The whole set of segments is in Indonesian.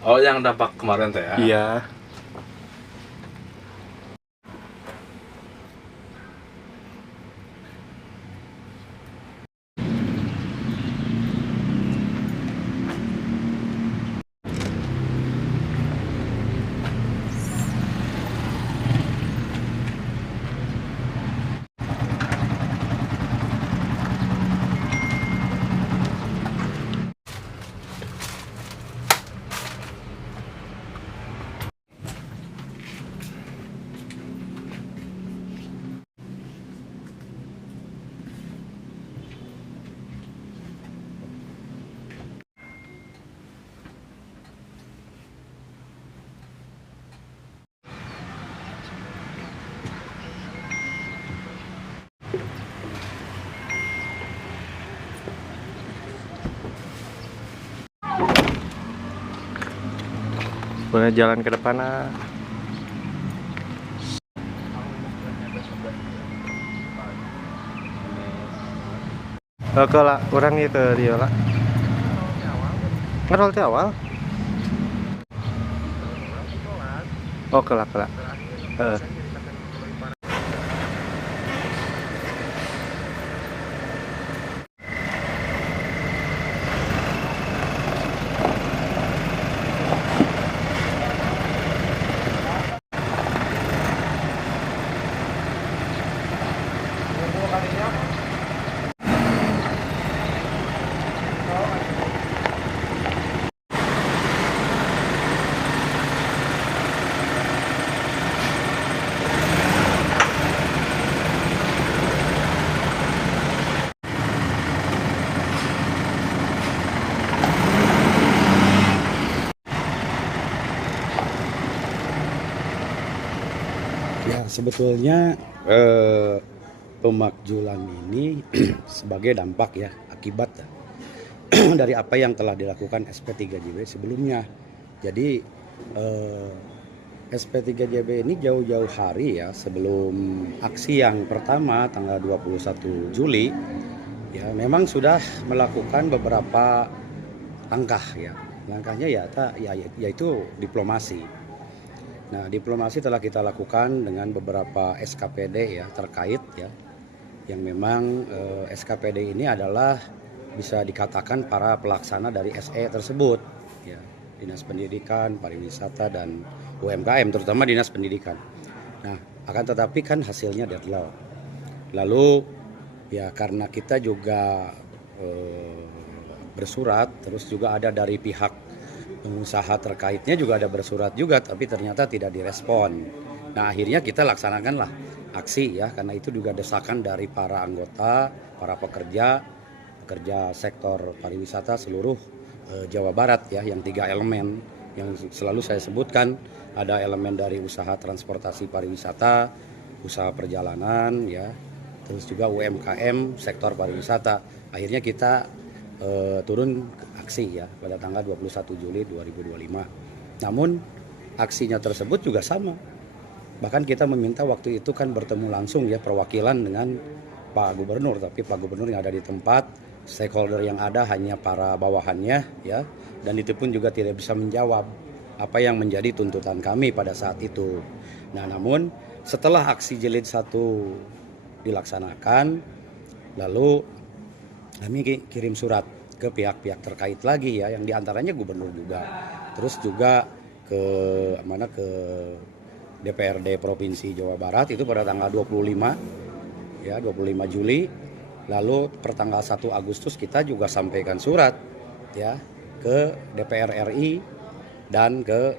Oh, yang dampak kemarin teh ya. Iya. Boleh jalan ke depan ah. Ke lah, orangnya ke dia lah. Ngerol ti awal. Oh, kelak kelak. Ya, sebetulnya pemakzulan ini sebagai dampak ya, akibat dari apa yang telah dilakukan SP3JB sebelumnya. Jadi SP3JB ini jauh-jauh hari ya sebelum aksi yang pertama tanggal 21 Juli ya memang sudah melakukan beberapa langkah ya. Langkahnya yaitu diplomasi. Nah, diplomasi telah kita lakukan dengan beberapa SKPD ya terkait ya, yang memang SKPD ini adalah bisa dikatakan para pelaksana dari SE tersebut ya, Dinas Pendidikan, Pariwisata dan UMKM, terutama Dinas Pendidikan. Nah, akan tetapi kan hasilnya deadlock. Lalu ya karena kita juga bersurat, terus juga ada dari pihak pengusaha terkaitnya juga ada bersurat juga, tapi ternyata tidak direspon. Nah, akhirnya kita laksanakanlah aksi ya, karena itu juga desakan dari para anggota, para pekerja sektor pariwisata seluruh Jawa Barat ya, yang 3 elemen yang selalu saya sebutkan. Ada elemen dari usaha transportasi pariwisata, usaha perjalanan ya, terus juga UMKM sektor pariwisata. Akhirnya kita turun aksi ya pada tanggal 21 Juli 2025. Namun aksinya tersebut juga sama. Bahkan kita meminta waktu itu kan bertemu langsung ya perwakilan dengan Pak Gubernur, tapi Pak Gubernur yang ada di tempat, stakeholder yang ada hanya para bawahannya ya, dan itu pun juga tidak bisa menjawab apa yang menjadi tuntutan kami pada saat itu. Nah, namun setelah aksi jilid 1 dilaksanakan, lalu kami kirim surat ke pihak-pihak terkait lagi ya, yang diantaranya gubernur juga, terus juga ke DPRD Provinsi Jawa Barat itu pada tanggal 25 ya, 25 Juli. Lalu pertanggal 1 Agustus kita juga sampaikan surat ya ke DPR RI dan ke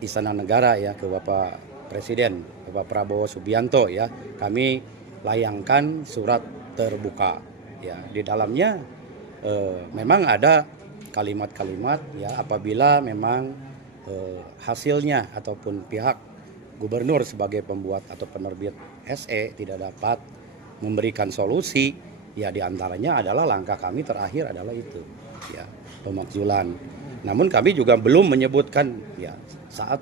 Istana Negara ya, ke Bapak Presiden Bapak Prabowo Subianto ya. Kami layangkan surat terbuka ya, di dalamnya memang ada kalimat-kalimat ya, apabila memang hasilnya ataupun pihak gubernur sebagai pembuat atau penerbit SE tidak dapat memberikan solusi ya, diantaranya adalah langkah kami terakhir adalah itu ya, pemakzulan. Namun kami juga belum menyebutkan ya, saat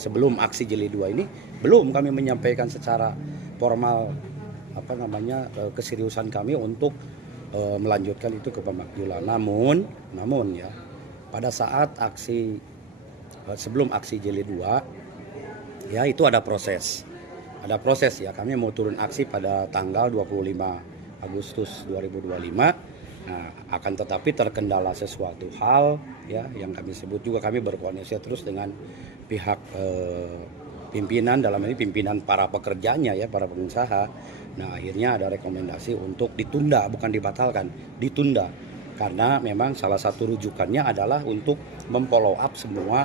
sebelum aksi jilid 2 ini belum kami menyampaikan secara formal keseriusan kami untuk melanjutkan itu ke pemakzulan. Namun ya pada saat aksi sebelum aksi jilid 2 ya itu ada proses ya. Kami mau turun aksi pada tanggal 25 Agustus 2025. Nah, akan tetapi terkendala sesuatu hal ya yang kami sebut juga, kami berkoordinasi terus dengan pihak pimpinan, dalam ini pimpinan para pekerjanya ya, para pengusaha. Nah, akhirnya ada rekomendasi untuk ditunda, bukan dibatalkan, ditunda. Karena memang salah satu rujukannya adalah untuk memfollow up semua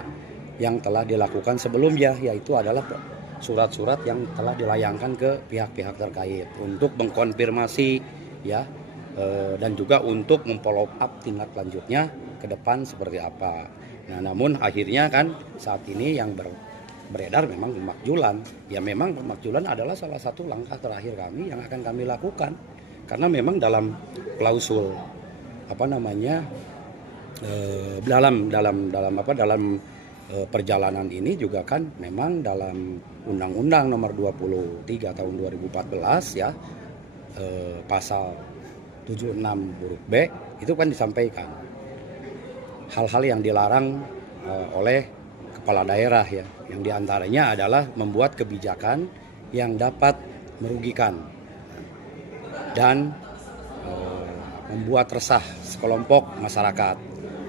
yang telah dilakukan sebelumnya, yaitu adalah surat-surat yang telah dilayangkan ke pihak-pihak terkait untuk mengkonfirmasi ya, dan juga untuk memfollow up tindak lanjutnya ke depan seperti apa. Nah, namun akhirnya kan saat ini yang beredar memang pemakjulan. Ya memang pemakjulan adalah salah satu langkah terakhir kami yang akan kami lakukan. Karena memang dalam klausul dalam perjalanan ini juga kan memang dalam Undang-Undang Nomor 23 Tahun 2014 ya, pasal 76 huruf B itu kan disampaikan hal-hal yang dilarang oleh kepala daerah ya, yang diantaranya adalah membuat kebijakan yang dapat merugikan dan membuat resah sekelompok masyarakat.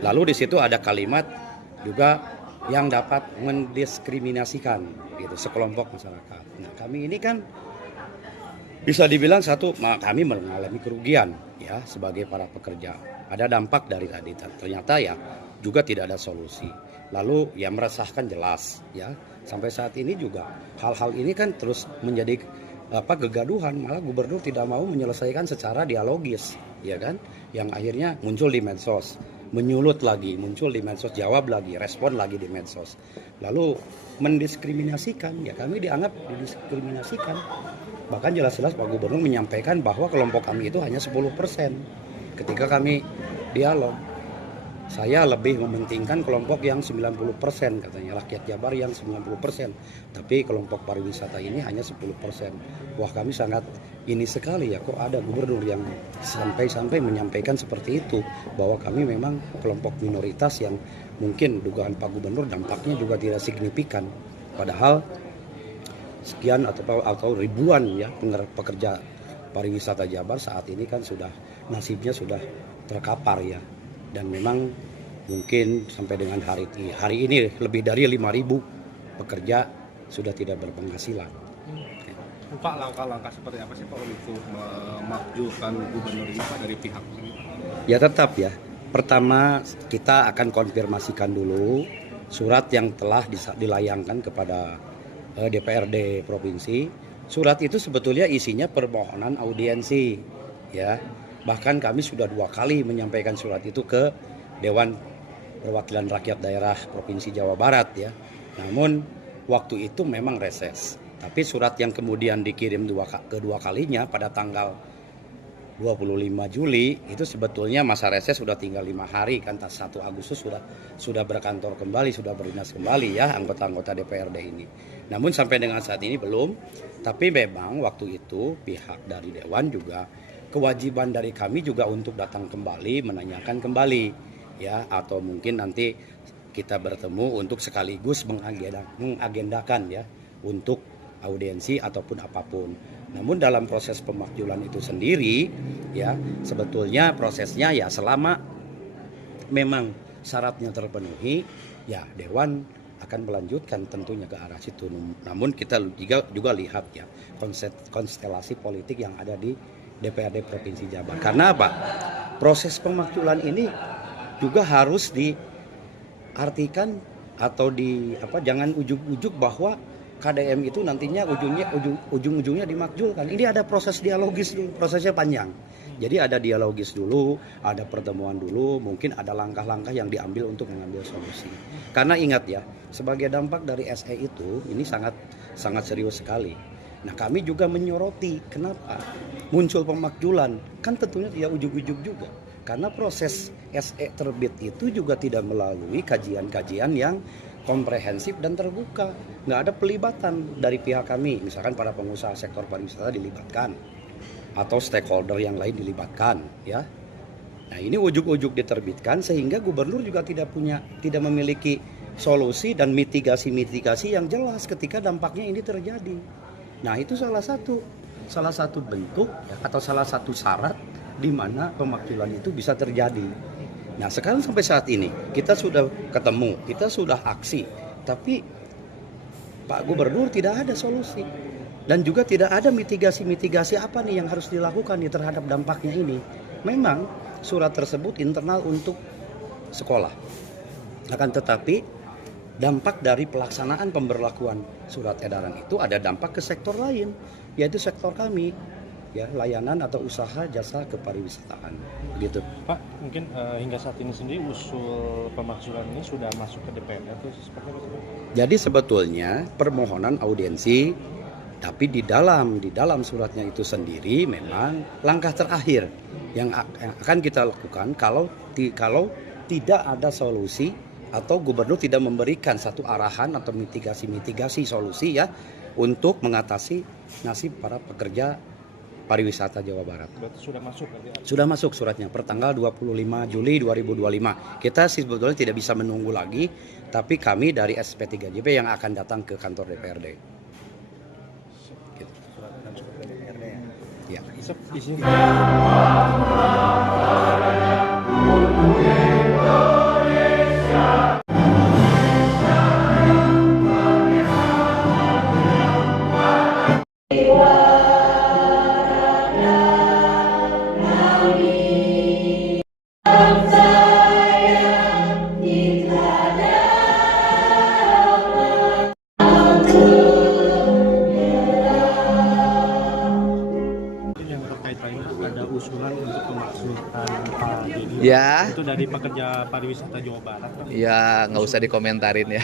Lalu di situ ada kalimat juga yang dapat mendiskriminasikan gitu sekelompok masyarakat. Nah, kami ini kan bisa dibilang kami mengalami kerugian ya sebagai para pekerja. Ada dampak dari tadi, ternyata ya juga tidak ada solusi. Lalu ya meresahkan jelas ya. Sampai saat ini juga hal-hal ini kan terus menjadi kegaduhan, malah gubernur tidak mau menyelesaikan secara dialogis ya kan, yang akhirnya muncul di medsos, menyulut lagi, muncul di medsos, jawab lagi, respon lagi di medsos. Lalu mendiskriminasikan, ya kami dianggap didiskriminasikan. Bahkan jelas-jelas Pak Gubernur menyampaikan bahwa kelompok kami itu hanya 10%. Ketika kami dialog, saya lebih mementingkan kelompok yang 90%, katanya rakyat Jabar yang 90%. Tapi kelompok pariwisata ini hanya 10%. Wah, kami sangat ini sekali ya, kok ada gubernur yang sampai menyampaikan seperti itu, bahwa kami memang kelompok minoritas yang mungkin dugaan Pak Gubernur dampaknya juga tidak signifikan. Padahal sekian atau ribuan ya pekerja pariwisata Jabar saat ini kan sudah nasibnya sudah terkapar ya. Dan memang mungkin sampai dengan hari ini lebih dari 5.000 pekerja sudah tidak berpenghasilan. Pak, langkah-langkah seperti apa sih Pak untuk memakjulkan gubernur ini Pak dari pihak ini? Ya tetap ya. Pertama kita akan konfirmasikan dulu surat yang telah dilayangkan kepada DPRD provinsi. Surat itu sebetulnya isinya permohonan audiensi ya. Bahkan kami sudah 2 kali menyampaikan surat itu ke Dewan Perwakilan Rakyat Daerah Provinsi Jawa Barat ya. Namun waktu itu memang reses. Tapi surat yang kemudian dikirim kedua kalinya pada tanggal 25 Juli itu sebetulnya masa reses sudah tinggal 5 hari kan, 1 Agustus sudah berkantor kembali, sudah berdinas kembali ya anggota-anggota DPRD ini. Namun sampai dengan saat ini belum. Tapi memang waktu itu pihak dari Dewan juga kewajiban dari kami juga untuk datang kembali, menanyakan kembali ya, atau mungkin nanti kita bertemu untuk sekaligus mengagendakan ya untuk audiensi ataupun apapun. Namun dalam proses pemakjulan itu sendiri ya sebetulnya prosesnya ya selama memang syaratnya terpenuhi ya Dewan akan melanjutkan tentunya ke arah situ. Namun kita juga lihat ya konstelasi politik yang ada di DPRD Provinsi Jabar. Karena apa? Proses pemakjulan ini juga harus diartikan atau jangan ujuk-ujuk bahwa KDM itu nantinya ujung-ujungnya dimakjulkan. Ini ada proses dialogis dulu, prosesnya panjang. Jadi ada dialogis dulu, ada pertemuan dulu, mungkin ada langkah-langkah yang diambil untuk mengambil solusi. Karena ingat ya, sebagai dampak dari SE itu ini sangat serius sekali. Nah, kami juga menyoroti kenapa muncul pemakjulan. Kan tentunya tidak ujuk-ujuk juga. Karena proses SE terbit itu juga tidak melalui kajian-kajian yang komprehensif dan terbuka. Nggak ada pelibatan dari pihak kami. Misalkan para pengusaha sektor pariwisata dilibatkan. Atau stakeholder yang lain dilibatkan. Ya. Nah ini ujuk-ujuk diterbitkan sehingga gubernur juga tidak memiliki solusi dan mitigasi yang jelas ketika dampaknya ini terjadi. Nah itu salah satu bentuk ya, atau salah satu syarat di mana pemakzulan itu bisa terjadi. Nah sekarang sampai saat ini kita sudah ketemu, kita sudah aksi, tapi Pak Gubernur tidak ada solusi dan juga tidak ada mitigasi apa nih yang harus dilakukan nih terhadap dampaknya ini. Memang surat tersebut internal untuk sekolah, akan tetapi dampak dari pelaksanaan pemberlakuan surat edaran itu ada dampak ke sektor lain, yaitu sektor kami, ya layanan atau usaha jasa kepariwisataan, gitu. Pak, mungkin hingga saat ini sendiri usul pemakzulan ini sudah masuk ke DPR atau seperti apa? Jadi sebetulnya permohonan audiensi, tapi di dalam suratnya itu sendiri memang langkah terakhir yang akan kita lakukan kalau tidak ada solusi atau gubernur tidak memberikan satu arahan atau mitigasi solusi ya untuk mengatasi nasib para pekerja pariwisata Jawa Barat. Berarti sudah masuk berarti? Sudah masuk suratnya per tanggal 25 Juli 2025. Kita sebetulnya tidak bisa menunggu lagi, tapi kami dari SP3JP yang akan datang ke kantor DPRD. Gitu. Ya. Yang terkait lain ada usulan untuk pemakzulan Pak Dedi. Ya, Itu dari pekerja pariwisata Jawa Barat. ya nggak usah dikomentarin ya.